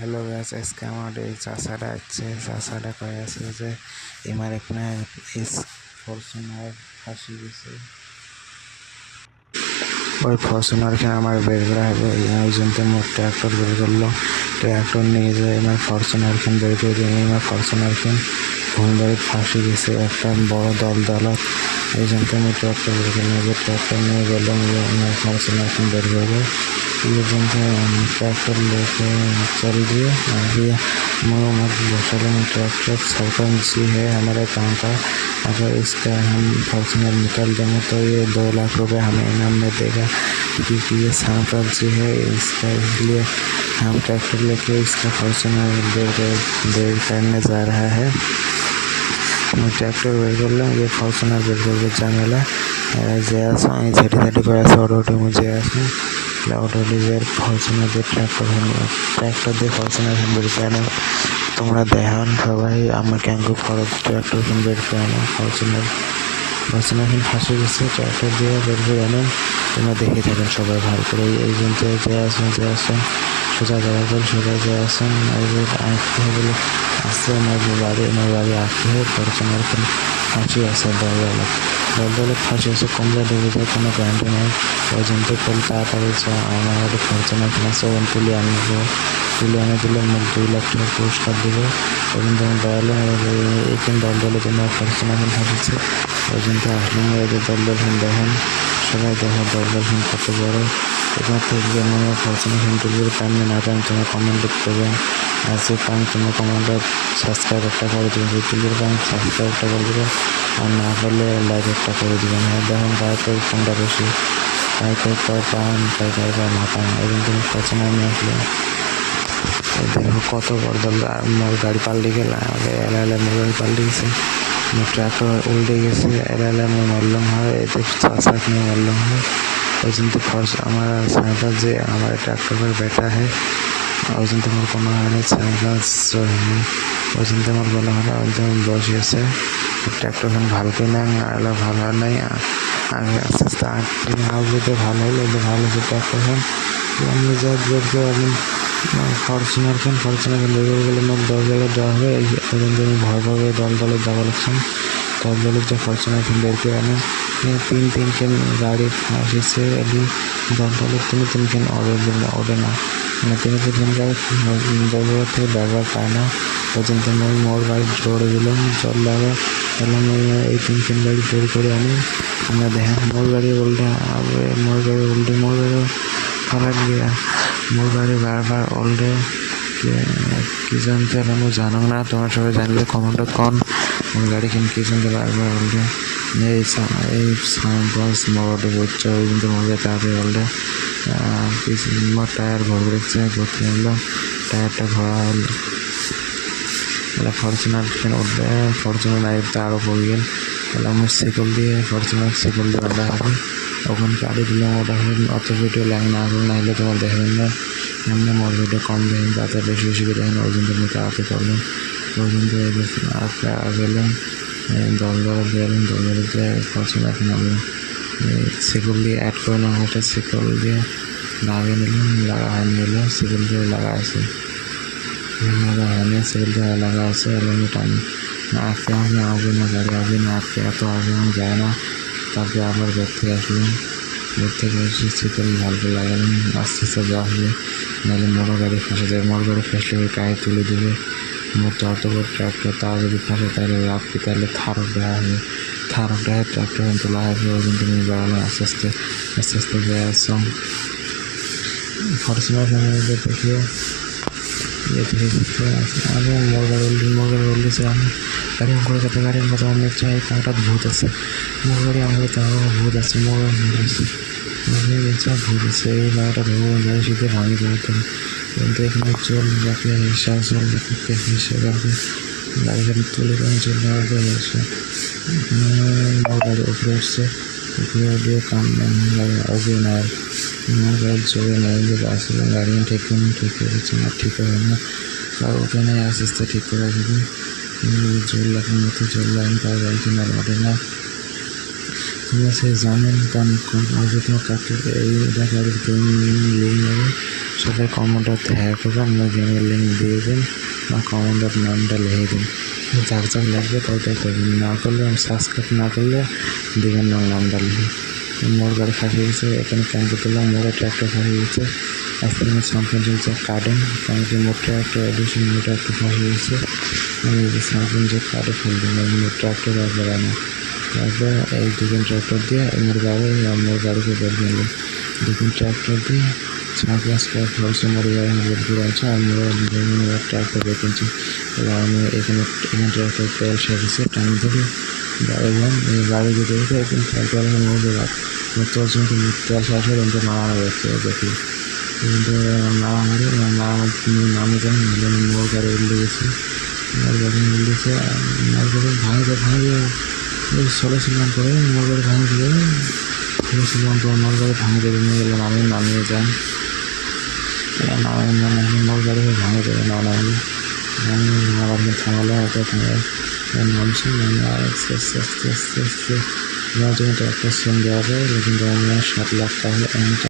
Hello guys, আজকে আমার এই চাচাটা আছে। চাচাটা কয়ে আছে যে এমার এখানে ফরচুনার ফাঁসি গেছে। ওই ফরচুনারখানে আমার বের করা হবে। ওই জন্য মোট ট্র্যাক্টর বের করলো। ট্র্যাক্টর নিয়ে যায় এমার ফরচুনারখান বের করে দিয়ে এমার ফরচুনারখান ভূমিবাড়ি ফাঁসি গেছে একটা বড় দলত। এই জন্য আমি ট্র্যাক্টর বের করলাম। ট্র্যাক্টর নিয়ে গেলাম এমার ফরচুনারখান বের করবো। ये बनते ट्रैक्टर लेके चल दिए अभी वसलम ट्रैक्टर सरपंच है हमारे गाँव का। अगर इसका हम फॉर्चुनर निकाल देंगे तो ये 2 लाख रुपए हमें इनाम में देगा, क्योंकि ये सरपंच है इसका। इसलिए हम ट्रैक्टर लेके इसका फॉर्चुनर बेर करने जा रहा है। मैं ट्रैक्टर बेर कर लूँ, ये फॉर्चुनर बेर कर जामेला जे आसो झेटी झेटी कर ऑटो मुझे आसो ऑटो डिजायर फॉर्चुनर দিয়ে ট্র্যাক্টর দিয়ে ফরচুনার বের করে আনো। তোমরা দেখান সবাই আমাকে আঙ্গু ট্র্যাক্টর বের করে আনো। ফরচুনার ফাঁসে গেছে, ট্র্যাক্টর দিয়ে বের করে আনেন। তোমরা দেখে থাকেন সবাই ভালো করে। এই জন্য যে আসেন সোজা যাওয়ার পর সোজা যে আসেন আসতে হবে বলে আসছে আমার বাড়ি আসতে হয়। ফরচুনার ফাঁসি আছে দলে ফাঁসি আছে, কমলা ডুবে যায়, কোনো গ্যারান্টি নেই। ওই জন্য করলে তাড়াতাড়ি আমার ফরচুনার আছে ওখানে তুলে এনে দিলে মুখ 2 লাখ টাকা পুরস্কার দেবে। ওই জন্য আমি দাঁড়ালাম এখানে দলের জন্য ফরচুনার ফাঁসিছে। ওই জন্য আসলাম দল দেখেন সবাই দেখো দল কত বড়। তোমার থেকে যেমন ফরচুনার তুলবে টাইম না টাইম তোমার কমেন্ট করবে। আর যে টাইম তোমার কমেন্টে সাবস্ক্রাইব একটা করে দেবেন, তুলবে টাইম সাবস্ক্রাইব একটা করে দেবেন, আর না করলে লাইক একটা করে দেবেন। হ্যাঁ দেখুন গায়ের কোনটা বেশি কাই পান কাই না পান। এই জন্য তুমি ফরচুনার নিয়ে আসলে দেখো কত বড় দল। মোর গাড়ি পাল্টে গেল, এলালে মোর গাড়ি পাল্টে গেছে, মোর ট্র্যাক্টর উল্টে গেছে, এলালে মোর মরলম হয়, এতে চাষাক নিয়ে মরলম হয়। ওই জন্য আমার সাঁতার যে আমার ট্র্যাক্টরের বেটা है, ওই জন্য তোমার কোনো হয়নি সাঁতার হয়নি। ওই জন্য তোমার বলা হয় ওই জন্য বসে আছে ট্র্যাক্টরখান ভালকে না এলা ভালো হয় নাই। আগে আস্তে আস্তে আগে ভালো হলো ভালো হচ্ছে ট্র্যাক্টরখান। আমরা যা বের করে ফরচুনার বের করে গেলে মোট 10 জায়গায় দেওয়া হবে। এই জন্য আমি ভয় দলে যাওয়া লাগছেন। দলের যে ফরচুনার বের করে আনেন তিন গাড়ি আসছে এলি দলের তিনখান ওড়ে না, মানে তিনখান গাড়ি দলের থেকে ব্যবহার পায় না। ওই জন্য আমি মোর গাড়ি দৌড়ে দিলাম জল লাগা এলাম। এই তিনখান গাড়ি বের করে আনি। আমরা দেখেন মোর গাড়ি খারাপ গিয়া মোর গাড়ি বারবার ওল্ডে কি জানতে আমি জানো না। তোমার সবাই জানলে কমেন্টে কন মোর গাড়ি কি জানতে বারবার ওল্ডে এই বস মোটে বচ্চা। ওই জন্য মোর গাড়ি তাড়াতাড়ি ওল্ডে মোর টায়ার ভর করেছে ভর্তি আনলাম, টায়ারটা ভরা হল ফরচুনার উঠবে। ফরচুনার লাইফটা আরও পড়ে গেল। তাহলে আমার সেকল দিয়ে বাঁধা হবে। ওখানে গাড়ি দিলাম ওটা অত ভিডিও লাগে না হলে না হলে তোমার দেখবেন না। এমনি মোর ভিডিও কম দেখেন তাতে বেশি করে দেখেন। ওই জন্য আমি তাড়াতাড়ি করলাম। ওই জন্য গেলাম দলে দিয়ে ফরচুনার নামলাম। সেকল দিয়ে অ্যাড করে নেওয়া হয়েছে, সেকল দিয়ে লাগিয়ে নিলাম, লাগা হয়নি এলো সেকল দিয়ে লাগা আছে সেকল দিয়ে লাগা আছে। এলাম টাইম আজকে আমি আসবে না গাড়ি আসবে না, আজকে এত আসবে আমি যায় না। তারপরে আবার বের থেকে আসলাম, বের থেকে এসে সেকেল ভালো করে লাগালাম। আস্তে আস্তে যাওয়া হবে, নাহলে মোটর গাড়ি ফাঁসে যায়। মোটর গাড়ি ফাঁসলে গায়ে তুলে দেবে। মোটর অত বড় ট্র্যাক্টর তাও যদি ফাঁসে তাহলে রাখতে তাহলে থারক দেওয়া হবে, থারক দেওয়া ট্র্যাক্টর তোলা হবে। ওই জন্য তুমি বেড়ালাম আস্তে আস্তে যায় আসলাম ফরচুনার দেখিয়ে আমি মোর গাড়ি উল্লেছে। আমি গাড়ি গাড়ির কথা আমি চাই হঠাৎ ভূত আছে মোর গাড়ি আমার তাও ভূত আছে মোর ভূত আছে। এই গাড়িটা ধরবো গাড়ি শীতে ভাঙি করতাম, কিন্তু এখানে চল রাখলে হিসাব গাড়ি তুলে চলে আসবে। মোর গাড়ি উপরে উঠছে, উপরে দিয়ে কাম গাড়ি আসবে না। আমার গাড়ি চলে না আসলে গাড়ি ঠিক হচ্ছে না, ঠিক হবে না। আর ওঠে নাই আস্তে আস্তে ঠিক করে আসবে। জোর লাগার মতো জোর লাগান তার গাড়িতে না ওঠে না। তোমরা সে জানেন কারণ তোমার কাকে এই গাড়ির নেবে সাথে কমেন্টে হ্যাঁ করবেন, আপনার গেমের লিঙ্ক দিয়ে দিন বা কমেন্টের নামটা লিখে দিন। যার যার লাগবে তাই দেবেন, না করলে সাবস্ক্রাইব না করলে দেবেন না নামটা লিখে। মোর গাড়ি ফাঁসি গেছে, এখানে ক্যাম্পে দিলাম, মোড়ে ট্র্যাক্টর ফাঁসি গেছে। আইসক্রিমের চ্যাম্পিয়ন চলছে কার্ডে, কারণ কি মোট ট্র্যাক্টর এডিশন মোট ট্র্যাক্টর ফাঁসি গেছে। আমি চ্যাম্পিয়ন যে কার্ডে ফেল দিলাম, মোট ট্র্যাক্টর আর বেড়ায় না। তারপর এই দুজন ট্র্যাক্টর দিয়ে মোর গাড়িকে বের করলো, দুজন ট্র্যাক্টর দিয়ে 6 করে খরচে মোড়ে গাড়ি বের করে আছে। আর মোড় ট্র্যাক্টর বের করছে। এবার আমি এখানে ট্র্যাক্টর তেল শেষেছে টাইম থেকে বাড়ি যেতে যেতে এখন তেল মধ্যে তোর জন্য তেল শেষ হয়ে কিন্তু মারামারি হচ্ছে দেখি, কিন্তু মারামারি নামে যেন মোর গাড়ি উল্টে গেছে, মোর গাড়ি উল্টেছে, মোর গাড়ি ভাঙে চলেছিলাম করে মোর গাড়ি ভাঙে দিয়ে চলেছিলাম তো মোর গাড়ি ভাঙে দেবে নিয়ে গেলাম, আমি নামিয়ে যান মোর গাড়ি ভাঙে দেবে না নামলে আমি আবার থামালাম, ওটা থামে নামছি নামে আর আস্তে আস্তে আস্তে আস্তে আস্তে আমার জন্য একটা সেন দেওয়া যায়, লেকিন 7 লাখ টাকা